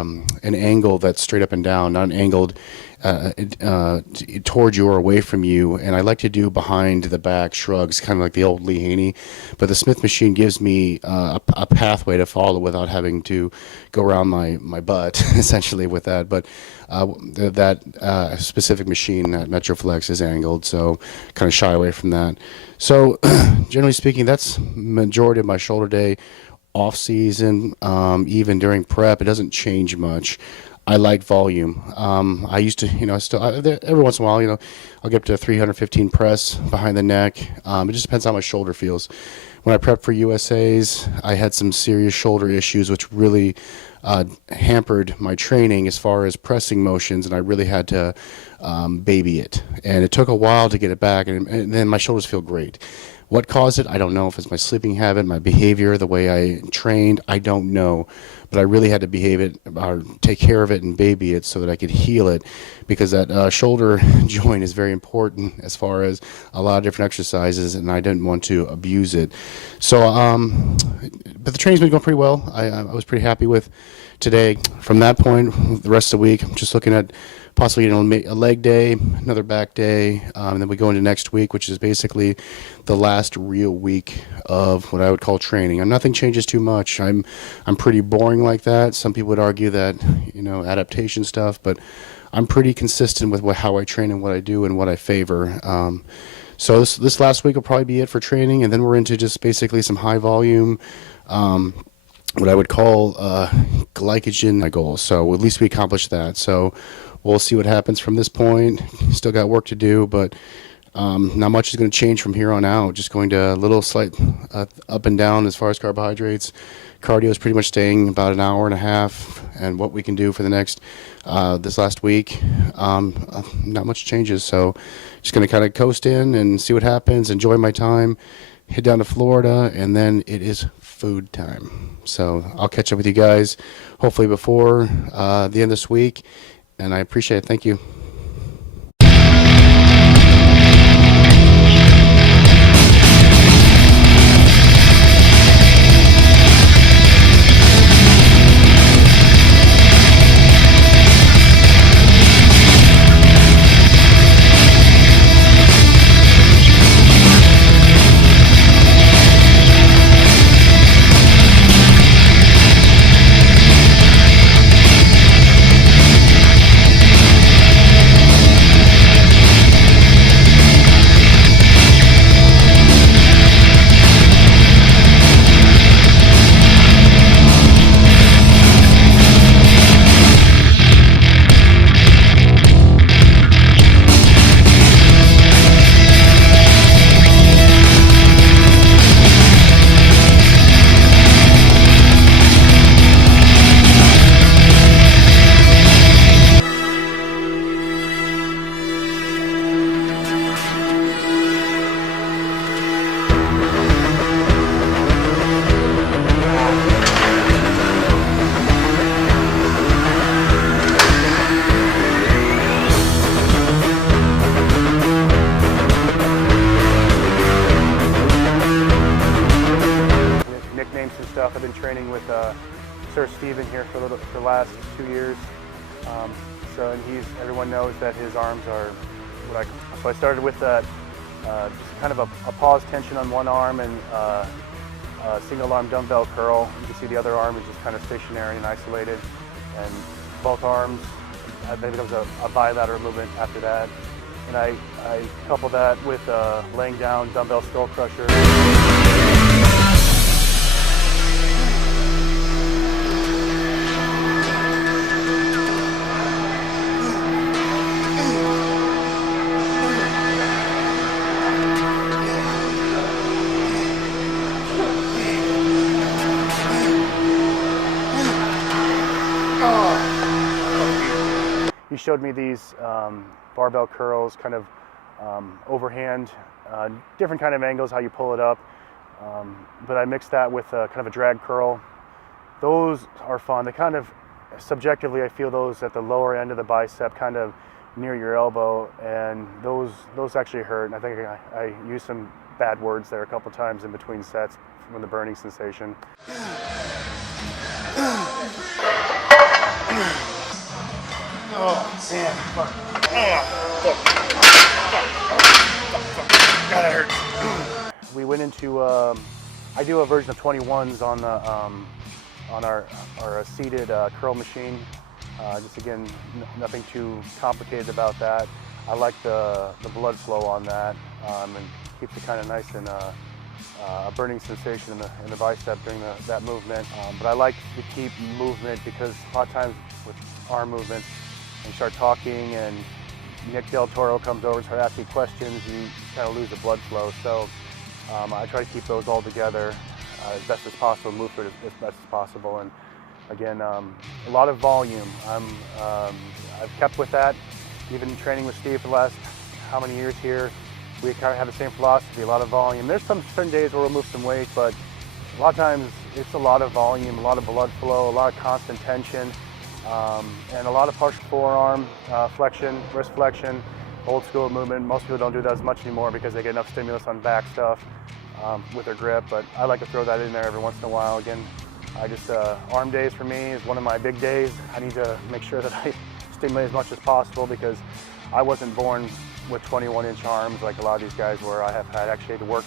an angle that's straight up and down, not an angled towards you or away from you. And I like to do behind the back shrugs, kind of like the old Lee Haney. But the Smith machine gives me a pathway to follow without having to go around my butt, essentially, with that. But that specific machine, that Metroflex, is angled, so kind of shy away from that. So generally speaking, that's majority of my shoulder day. Off season, even during prep, it doesn't change much. I like volume. I used to, every once in a while, I'll get up to 315 press behind the neck. It just depends how my shoulder feels. When I prepped for USA's, I had some serious shoulder issues, which really hampered my training as far as pressing motions, and I really had to baby it. And it took a while to get it back, and then my shoulders feel great. What caused it? I don't know. If it's my sleeping habit, my behavior, the way I trained, I don't know. But I really had to behave it, or take care of it and baby it so that I could heal it, because that shoulder joint is very important as far as a lot of different exercises, and I didn't want to abuse it. So, but the training's been going pretty well. I was pretty happy with today. From that point, the rest of the week, I'm just looking at possibly a leg day, another back day, and then we go into next week, which is basically the last real week of what I would call training. And nothing changes too much. I'm pretty boring like that. Some people would argue that, adaptation stuff, but I'm pretty consistent with how I train and what I do and what I favor. So this last week will probably be it for training, and then we're into just basically some high volume, what I would call glycogen goals. So at least we accomplished that. So we'll see what happens from this point. Still got work to do, but not much is going to change from here on out. Just going to a little slight up and down as far as carbohydrates. Cardio is pretty much staying about an hour and a half, and what we can do for the next this last week, not much changes. So just going to kind of coast in and see what happens, enjoy my time, head down to Florida, and then it is food time. So I'll catch up with you guys hopefully before the end of this week, and I appreciate it. Thank you. Stuff. I've been training with Sir Steven here for the last 2 years. And everyone knows that his arms are so I started with just kind of a pause tension on one arm and a single arm dumbbell curl. You can see the other arm is just kind of stationary and isolated, and both arms, maybe there was a bilateral movement after that. And I couple that with laying down dumbbell skull crusher. He showed me these barbell curls, kind of overhand, different kind of angles, how you pull it up. But I mixed that with kind of a drag curl. Those are fun. They kind of, subjectively, I feel those at the lower end of the bicep, kind of near your elbow, and those actually hurt. And I think I used some bad words there a couple times in between sets from the burning sensation. Oh, man. Fuck. God, that hurts. We went into, I do a version of 21s on the, on our seated curl machine. Just again, nothing too complicated about that. I like the blood flow on that, and keeps it kind of nice and a burning sensation in the bicep during that movement. But I like to keep movement because a lot of times with arm movements, when you start talking and Nick Del Toro comes over and starts asking questions, you kind of lose the blood flow. So I try to keep those all together as best as possible, move through it as best as possible. And again, a lot of volume. I've kept with that. Even training with Steve for the last how many years here, we kind of have the same philosophy, a lot of volume. There's some certain days where we'll move some weight, but a lot of times it's a lot of volume, a lot of blood flow, a lot of constant tension, and a lot of partial forearm flexion, wrist flexion, old school movement. Most people don't do that as much anymore because they get enough stimulus on back stuff with their grip, but I like to throw that in there every once in a while. Again, arm days for me is one of my big days. I need to make sure that I stimulate as much as possible because I wasn't born with 21-inch arms like a lot of these guys were. I have had actually to work